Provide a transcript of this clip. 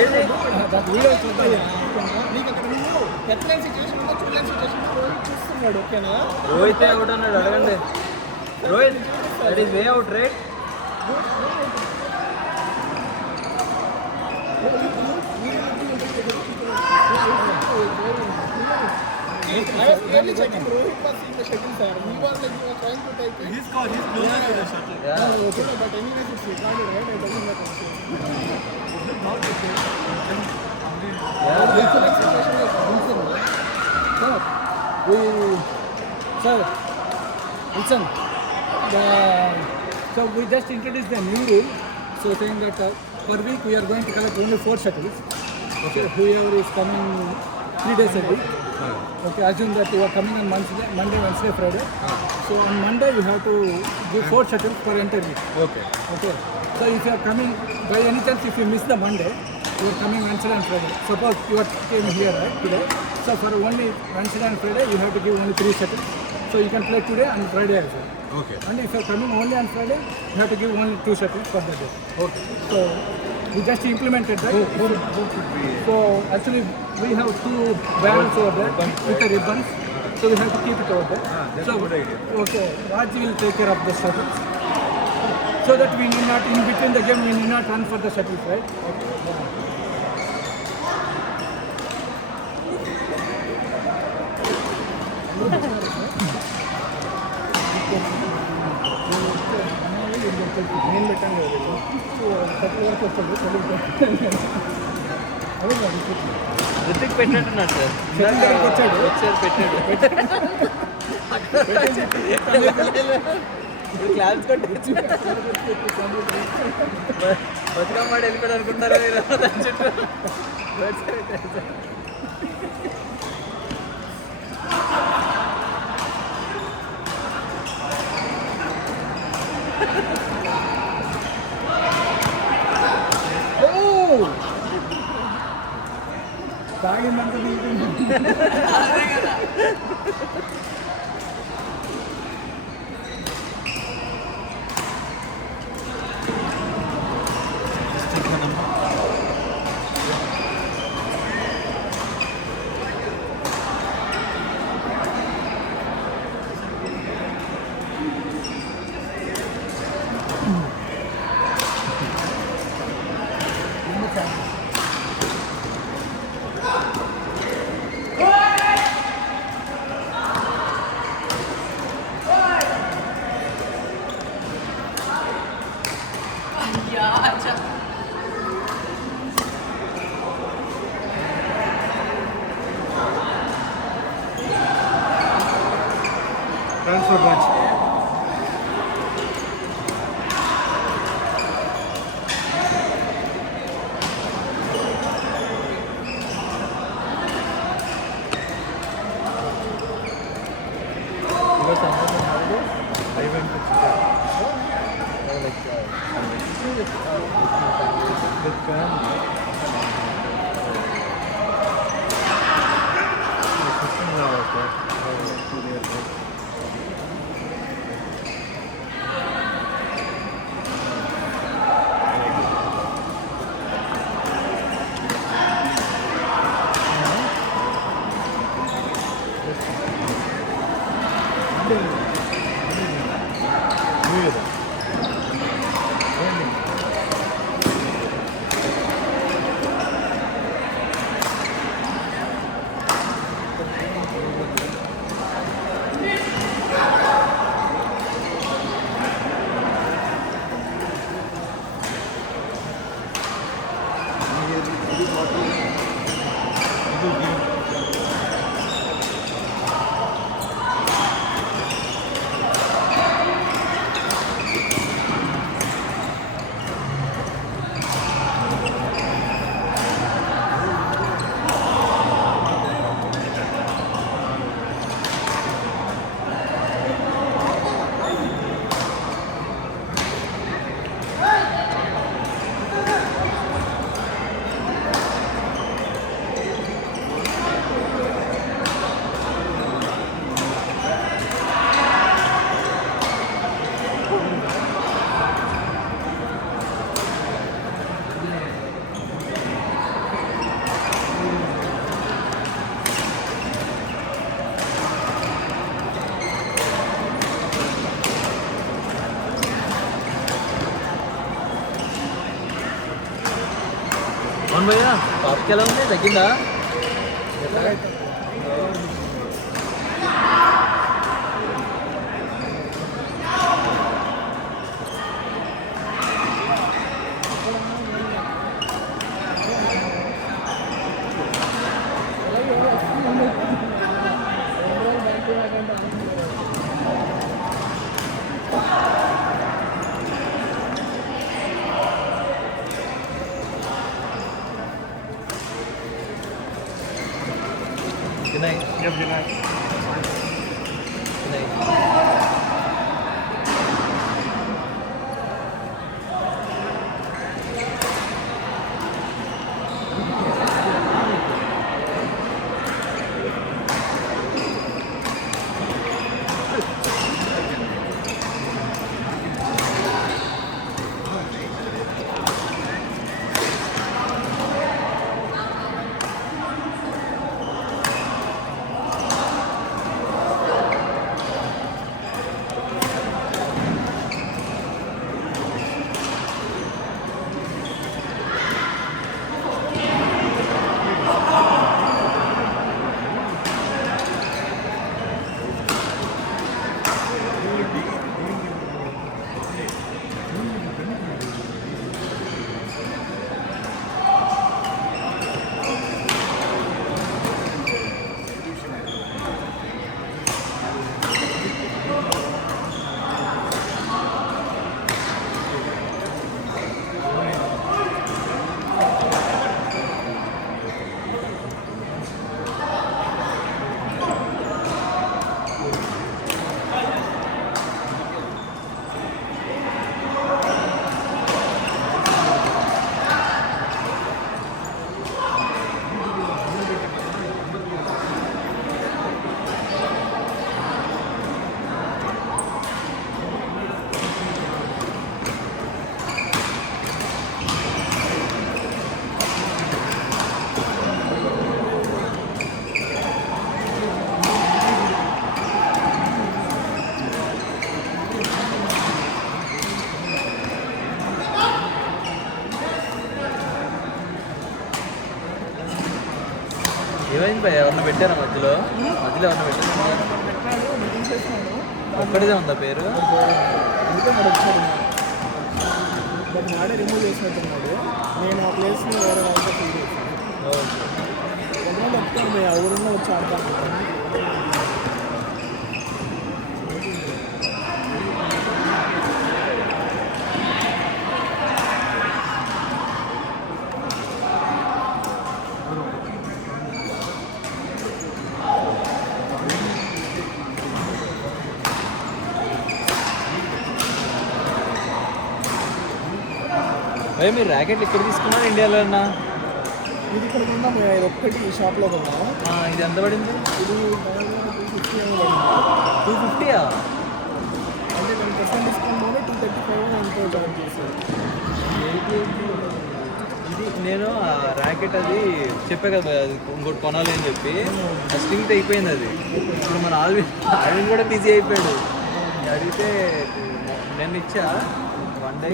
ఏది వీడియో చూద్దాం. నీకు అక్కడ నువ్వు ఎట్లైన సిచ్యువేషన్ ఉందో చూడలేని సిచ్యువేషన్ చూస్తున్నాడు. ఓకేనా? రోహిత్ అవుట్ అన్నాడు, అడగండి. Rohit, that is way out right. I was clearly checking Rohit was in the shuttle, sir. He was like he was trying to take it. He's closer to the shuttle. Yeah. Okay, no, but anyways it's recorded, right? It doesn't matter. Not the same. Yeah. It's like situation is Wilson. Sir, sir, Wilson. So we just introduced the new rule. So saying that per week we are going to collect only 4 shuttles. Okay, whoever is coming 3 days a week. Okay, assume that you are coming on Monday, Wednesday, Friday. So on Monday you have to give 4 shuttles per interview. Okay. Okay. So if you are coming, by any chance if you miss the Monday, you are coming Wednesday and Friday. Suppose you are came here right today. So for only Wednesday and Friday you have to give only 3 shuttles. So you can play today and Friday as well. Okay. And if you are coming only on Friday, you have to give only 2 shuttles for the day. Okay. So we just implemented that. Who could be? So actually we have 2 barrels over there with the ribbons. So we have to keep it over there. That's So a good idea. okay, Raj will take care of the shuttles. So that we need not, in between the game, we need not run for the shuttles, right? నేను పెట్టండి షటిల్ వరకు వస్తాడు. రితిక్ పెట్టినట్టున్నాడు సార్. దగ్గరికి వచ్చాడు. వచ్చారు, పెట్టాడు. క్లాస్ కొట్టి బతుకమ్మ వెళ్ళిపోయాడు అనుకుంటారా మీరు? దాని చుట్టూ తాగిందంత Transfer match. I went to with family. My sister-in-law was there 2 years ago. అవును భయ్యా పాపకి ఎలా ఉంది తగ్గిందా తిన్నాయి Yep, good night. తిన్నాయి ఏమైంది భయ్య ఎవరన్నా పెట్టారా మధ్యలో మధ్యలో ఎవరన్నా పెట్టారా ఒక్కడిదే ఉందా పేరు అందుకే వాడు వచ్చాడు బట్ వాడే రిమూవ్ చేసినట్టున్నాడు నేను ఆ ప్లేస్ని వేరే వాళ్ళతో ఫీల్ చేశాను ఎవరైనా చెప్తాను ఎవరన్నా వచ్చి ఆడతాను భయ్య మీరు ర్యాకెట్లు ఇక్కడ తీసుకున్నారు ఇండియాలో అన్నా ఇది ఇక్కడ కొన్నాం ఇది ఒక్కటి ఈ షాప్లో కొన్నాం ఇది ఎంత పడింది ఇది 250 ఏమో పడింది 250 అంటే 10% డిస్కౌంట్ మీద 235 ఎంతో చార్జ్ చేశారు ఇది నేను ఆ ర్యాకెట్ అది చెప్పా కదా అది ఇంకోటి కొనాలి అని చెప్పి స్టింగ్ట్ అయిపోయింది అది ఇప్పుడు మన ఆల్విన్ కూడా బిజీ అయిపోయాడు అడిగితే నేను ఇచ్చా 1 డే